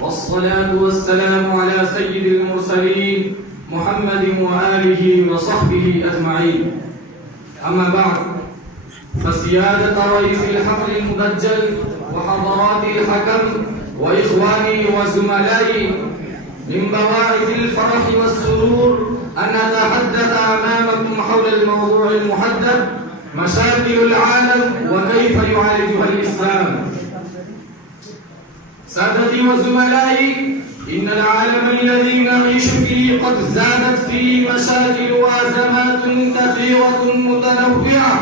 والصلاة والسلام على سيد المرسلين محمد وآله وصحبه أجمعين. أما بعد، فسيادة رئيس الحفل المبجل وحضرات الحكم وإخواني وزملائي، من بواعث الفرح والسرور أن أتحدث أمامكم حول الموضوع المحدد: مشاكل العالم وكيف يعالجها الإسلام. سادتي وزملائي، إن العالم الذي نعيش فيه قد زادت فيه مشاكل وأزمات كثيرة متنوعة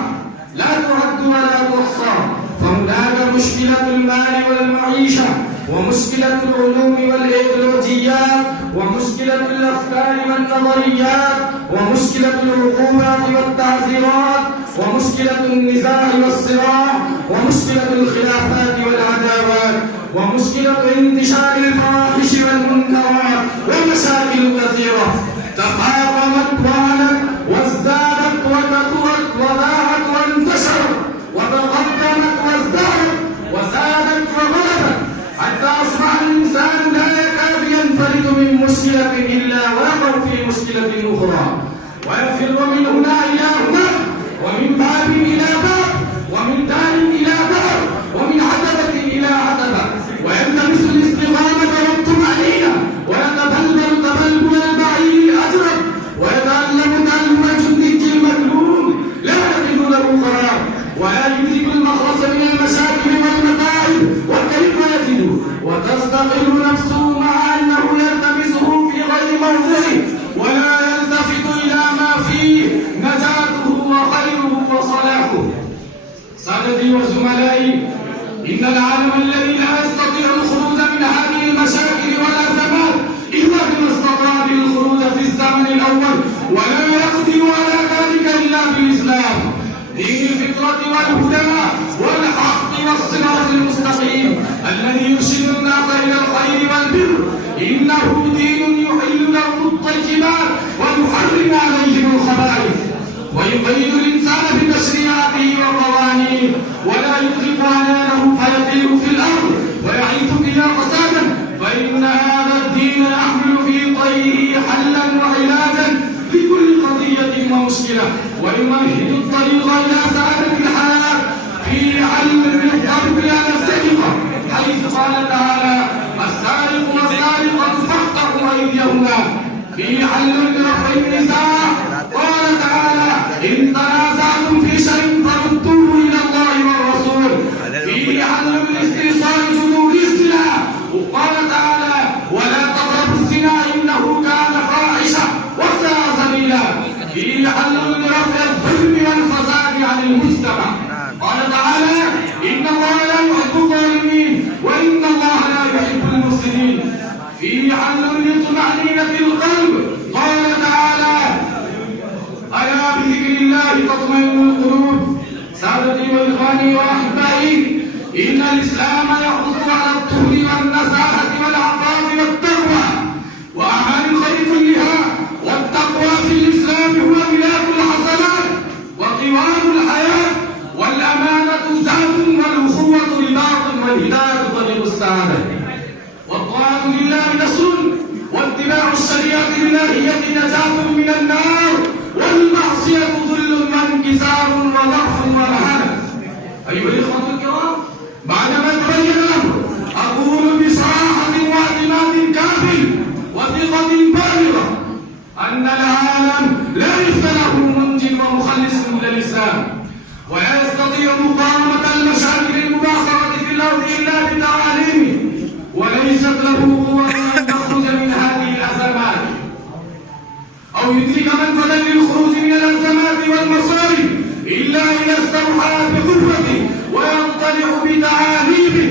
لا تعد ولا تحصى. فهناك مشكلة المال والمعيشة، ومشكلة العلوم والإيديولوجيات، ومشكلة الأفكار والنظريات، ومشكلة العقوبات والتعزيرات، ومشكلة النزاع والصراع، ومشكلة الخلافات والعداوات، ومشكلة انتشار الفواحش والمنكرات، ومشاكل كثيرة تفاقمت وعلت وازدادت وكثرت وضاعت وانتشرت وتقدمت وازدادت وزادت وغلبت، حتى أصبح الإنسان لا يكاد ينفرد من مشكلة إلا ويقع في مشكلة أخرى، ويفر من هنا إلى هنا، ومن باب إلى باب، ومن دار إلى دار، ومن عتبة إلى عتبة، ويلتمس الاستقامة والطمأنينة، ويتبلبل تبلبل البعير الأجرب، ويتألم تألم الجندي المظلوم لا يجد له قرار، ولا يدرك المخلص من المشاكل والمتاعب، وكيف يجد وتستقل نفسه مع أنه يلتمسه في غير موضعه، ولا يلتفت إلى ما فيه نجاته وخيره وصلاحه. سادتي وزملائي، إن العالم الذي لا يستطيع الخروج من هذه المشاكل والأزمات إلا بما استطاع به الخروج في الزمن الأول، ولا يقدر على ذلك إلا بالإسلام، دين الفطرة والهدى والحق والصراط المستقيم الذي يرشد الناس إلى الخير والبر. إنه دين يحل لهم الطيبات ويحرم عليهم الخبائث، ويقيد الإنسان بتشريعاته وقوانينه، ولا يطلق عنانه فيطير في الأرض ويعيث فيها فسادا، فإن هذا الدين يحمل في طيه حلا وعلاجا لكل قضية ومشكلة، ويمهد الطريق إلى سعادة الحياة في علم الضرب إلى السرقة، حيث قال تعالى: السارق والسارقة فاقطعوا أيديهما، في علم رفع النزاع قال تعالى: إن تنازعتم في شيء فردوه إلى الله والرسول، في علم الاستئصال جذور الزنا وقال تعالى: ولا تقربوا الزنا إنه كان فاحشة وساء سبيلا، في علم رفع الظلم والفساد عن المجتمع قال تعالى: إن الله لا يحب الظالمين وإن الله لا يحب المفسدين، في علم لطمأنينة القلب قال تعالى: ألا بذكر الله تطمئن القلوب. سادتي وإخواني وأحبائي، إن الإسلام يحث على الطهر والنزاهة والعفاف والتقوى وأعمال الخير كلها، والتقوى في الإسلام هو ملاك الحسنات وقوام الحياة، والأمانة زاد، والأخوة رباط، والهداية طريق السعادة، والطاعة لله نصر، واتباع الشريعة الإلهية نجاة من النار، والمعصية ذل وانكسار وضعف ومهانة. أيها الإخوة الكرام، بعدما تبين الأمر أقول بصراحة واعتماد كافٍ وثقة بالغة أن العالم ليس له منج ومخلص إلا الإسلام، ولا يستطيع مقاومة المشاكل المباخرة في الأرض إلا بتعاليمه، وليست له قوة أن تخرج من هذه الأزمات أو يدرك منفذا للخروج من الأزمات والمصائب إلا إذا استوحى بقوته وينطلق بتعاليمه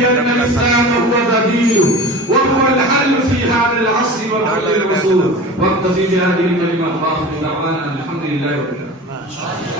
بأن الإسلام هو بديل وهو الحل في هذا العصر وكل العصور. واكتفي بهذه الكلمات وآخر دعوانا الحمد لله رب العالمين.